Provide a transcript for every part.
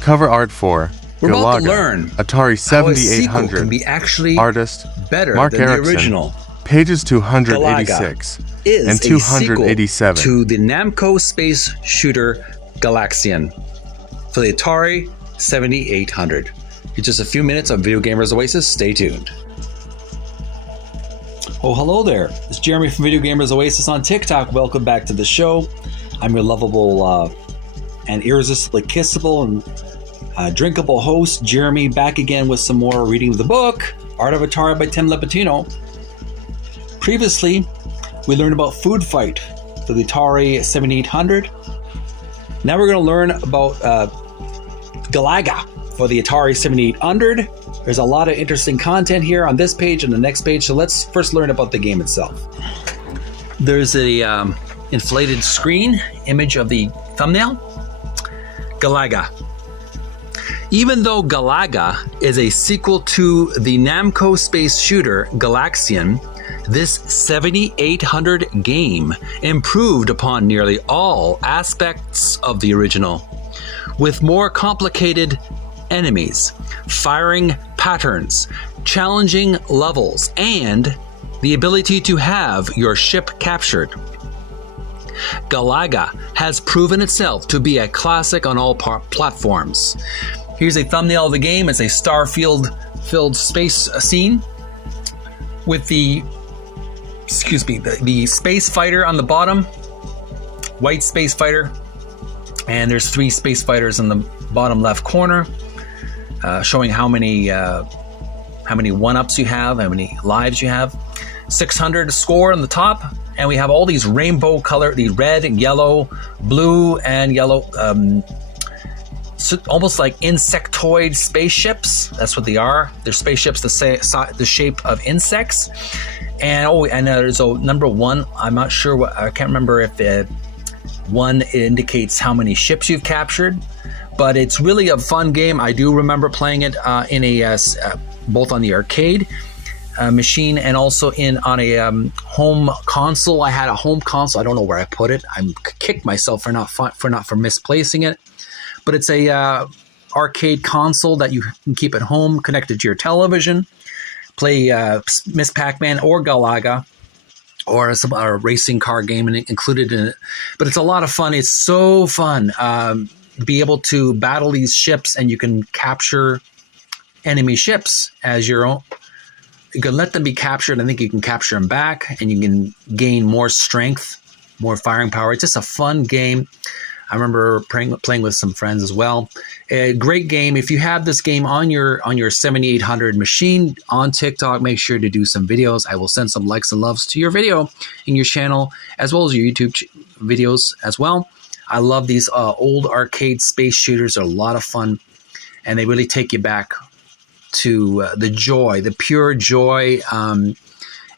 Cover art for We're about to GALAGA, learn Atari how a sequel 7800, can be actually artist better Mark than Erickson, the original. pages GALAGA 286 is and a sequel 287. to the Namco space shooter Galaxian for the Atari 7800. In just a few minutes of Video Gamers Oasis, stay tuned. Oh, hello there. It's Jeremy from Video Gamers Oasis on TikTok. Welcome back to the show. I'm your lovable and irresistibly kissable and drinkable host, Jeremy, back again with some more reading of the book, Art of Atari by Tim Lapetino. Previously, we learned about Food Fight for the Atari 7800. Now we're going to learn about GALAGA for the Atari 7800. There's a lot of interesting content here on this page and the next page, so let's first learn about the game itself. There's a inflated screen image of the thumbnail. GALAGA. Even though GALAGA is a sequel to the Namco space shooter Galaxian, this 7800 game improved upon nearly all aspects of the original, with more complicated enemies, firing patterns, challenging levels, and the ability to have your ship captured. GALAGA has proven itself to be a classic on all platforms. Here's a thumbnail of the game. It's a star-filled space scene with the space fighter on the bottom, white space fighter, and there's 3 space fighters in the bottom left corner, showing how many one-ups you have, how many lives you have. 600 score on the top, and we have all these rainbow color, the red, yellow, blue, and yellow, so almost like insectoid spaceships. That's what they are. They're spaceships the shape of insects. And there's a number 1. I'm not sure what, I can't remember if 1 indicates how many ships you've captured, but it's really a fun game. I do remember playing it in a both on the arcade machine and also on a home console. I had a home console. I don't know where I put it. I kicked myself for misplacing it. But it's a arcade console that you can keep at home, connected to your television. Play Miss Pac-Man or GALAGA, or a racing car game included in it. But it's a lot of fun. It's so fun to be able to battle these ships, and you can capture enemy ships as your own. You can let them be captured. I think you can capture them back, and you can gain more strength, more firing power. It's just a fun game. I remember playing with some friends as well. A great game. If you have this game on your 7800 machine on TikTok, make sure to do some videos. I will send some likes and loves to your video in your channel, as well as your YouTube videos as well. I love these old arcade space shooters. They're a lot of fun, and they really take you back to the pure joy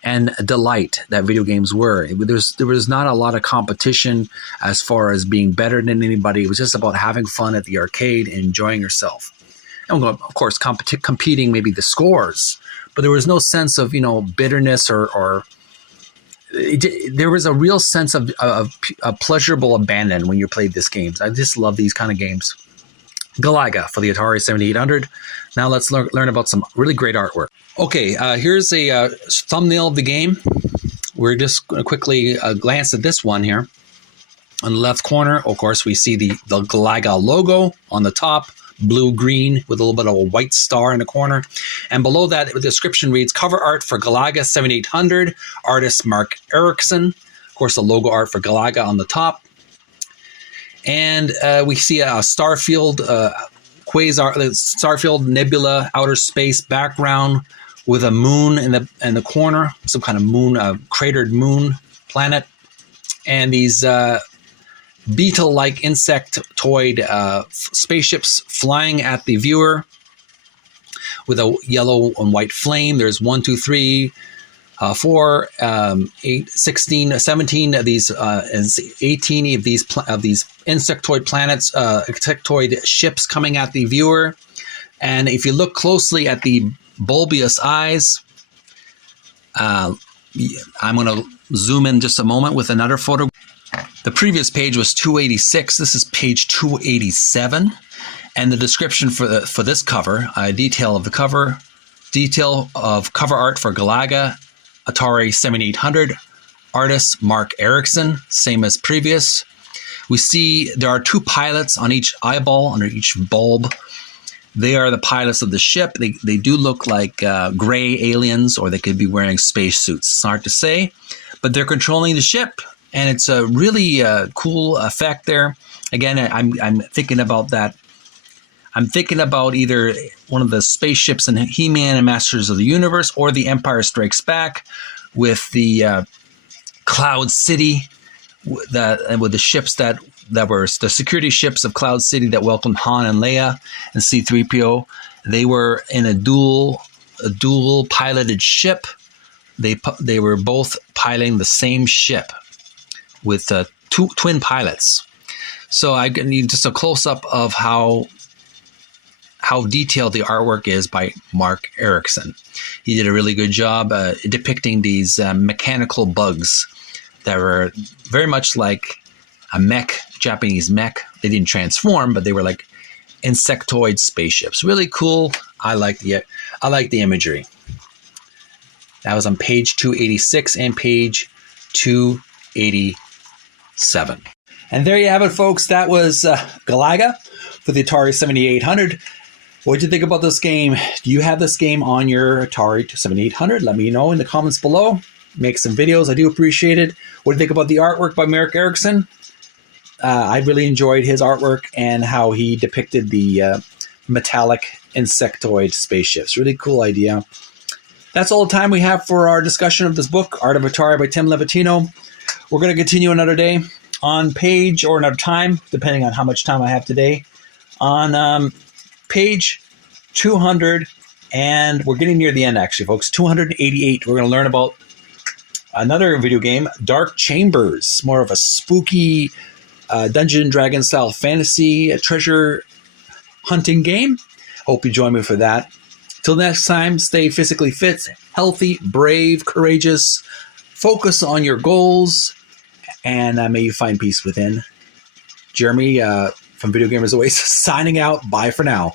and delight that video games were. There was not a lot of competition as far as being better than anybody. It was just about having fun at the arcade and enjoying yourself. And of course, competing maybe the scores, but there was no sense of bitterness or there was a real sense of pleasurable abandon when you played these games. I just love these kind of games. GALAGA for the Atari 7800. Now let's learn about some really great artwork. Okay, here's a thumbnail of the game. We're just going to quickly glance at this one here. On the left corner, of course, we see the GALAGA logo on the top, blue-green with a little bit of a white star in the corner. And below that, the description reads, cover art for GALAGA 7800, artist Mark Erickson. Of course, the logo art for GALAGA on the top. And we see a Starfield Starfield Nebula outer space background with a moon in the corner, some kind of moon, cratered moon planet, and these beetle-like insectoid spaceships flying at the viewer with a yellow and white flame. There's 1, 2, 3, 4, 8, 16, 17 of these, and 18 of these insectoid planets, insectoid ships coming at the viewer. And if you look closely at the bulbous eyes, I'm going to zoom in just a moment with another photo. The previous page was 286. This is page 287. And the description for this cover, detail of cover art for Galaga, Atari 7800, artist Mark Erickson, same as previous. We see there are 2 pilots on each eyeball, under each bulb. They are the pilots of the ship. They do look like gray aliens, or they could be wearing space suits. It's hard to say, but they're controlling the ship, and it's a really cool effect there. Again, I'm thinking about that. I'm thinking about either one of the spaceships in He-Man and Masters of the Universe, or the Empire Strikes Back, with the Cloud City, with the ships that were the security ships of Cloud City that welcomed Han and Leia and C-3PO. They were in a dual piloted ship. They were both piloting the same ship with 2 twin pilots. So I need just a close up of how detailed the artwork is by Mark Erickson. He did a really good job depicting these mechanical bugs that were very much like a mech, Japanese mech. They didn't transform, but they were like insectoid spaceships. Really cool. I like the imagery. That was on page 286 and page 287. And there you have it, folks. That was Galaga for the Atari 7800. What did you think about this game? Do you have this game on your Atari 7800? Let me know in the comments below. Make some videos. I do appreciate it. What do you think about the artwork by Mark Erickson? I really enjoyed his artwork and how he depicted the metallic insectoid spaceships. Really cool idea. That's all the time we have for our discussion of this book, Art of Atari by Tim Lapetino. We're going to continue another day on page, or another time, depending on how much time I have today, on page 200, and we're getting near the end, actually, folks. 288. We're going to learn about another video game, Dark Chambers, more of a spooky Dungeon & Dragon style fantasy treasure hunting game. Hope you join me for that. Till next time, stay physically fit, healthy, brave, courageous. Focus on your goals, and may you find peace within. Jeremy from Video Gamers Oasis signing out. Bye for now.